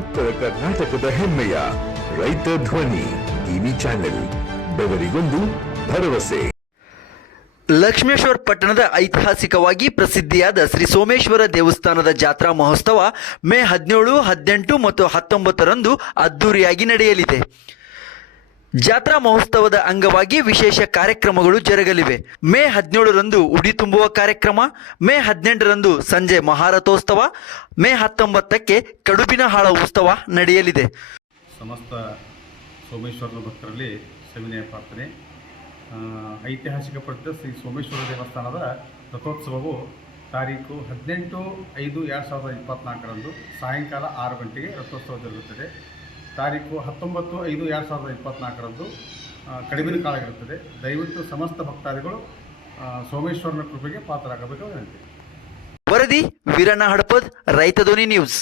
ಉತ್ತರ ಕರ್ನಾಟಕದ ಹೆಮ್ಮೆಯ ರೈತ ಧ್ವನಿ ಟಿವಿ ಚಾನೆಲ್, ಬೆವರಿಗೊಂದು ಭರವಸೆ. ಲಕ್ಷ್ಮೇಶ್ವರ ಪಟ್ಟಣದ ಐತಿಹಾಸಿಕವಾಗಿ ಪ್ರಸಿದ್ಧಿಯಾದ ಶ್ರೀ ಸೋಮೇಶ್ವರ ದೇವಸ್ಥಾನದ ಜಾತ್ರಾ ಮಹೋತ್ಸವ ಮೇ ಹದಿನೇಳು, ಹದಿನೆಂಟು ಮತ್ತು ಹತ್ತೊಂಬತ್ತರಂದು ಅದ್ದೂರಿಯಾಗಿ ನಡೆಯಲಿದೆ. ಜಾತ್ರಾ ಮಹೋತ್ಸವದ ಅಂಗವಾಗಿ ವಿಶೇಷ ಕಾರ್ಯಕ್ರಮಗಳು ಜರುಗಲಿವೆ. ಮೇ ಹದಿನೇಳರಂದು ಉಡಿ ತುಂಬುವ ಕಾರ್ಯಕ್ರಮ, ಮೇ ಹದಿನೆಂಟರಂದು ಸಂಜೆ ಮಹಾರಥೋತ್ಸವ, ಮೇ ಹತ್ತೊಂಬತ್ತಕ್ಕೆ ಕಡುಬಿನ ಹಾಳ ಉತ್ಸವ ನಡೆಯಲಿದೆ. ಸಮಸ್ತ ಸೋಮೇಶ್ವರನ ಭಕ್ತರಲ್ಲಿ ಸವಿನಯ ಪ್ರಾರ್ಥನೆ. ಐತಿಹಾಸಿಕ ಪ್ರಸಿದ್ಧ ಶ್ರೀ ಸೋಮೇಶ್ವರ ದೇವಸ್ಥಾನದ ರಥೋತ್ಸವವು ತಾರೀಕು ಹದಿನೆಂಟು ಐದು ಎರಡು ಸಾವಿರದ ಇಪ್ಪತ್ತ್ನಾಲ್ಕರಂದು ಸಾಯಂಕಾಲ ಆರು ಗಂಟೆಗೆ ರಥೋತ್ಸವ ಜರುಗುತ್ತದೆ. ತಾರೀಕು ಹತ್ತೊಂಬತ್ತು ಐದು ಎರಡು ಸಾವಿರದ ಇಪ್ಪತ್ತ್ನಾಲ್ಕರಂದು ಕಡಿಮೆ ಕಾಲ ಇರುತ್ತದೆ. ದಯವಿಟ್ಟು ಸಮಸ್ತ ಭಕ್ತಾದಿಗಳು ಸೋಮೇಶ್ವರನ ಕೃಪೆಗೆ ಪಾತ್ರರಾಗಬೇಕು ವಿನಂತಿ ವರದಿ ವೀರಣ್ಣ ಹಡಪದ್, ರೈತ ಧ್ವನಿ ನ್ಯೂಸ್.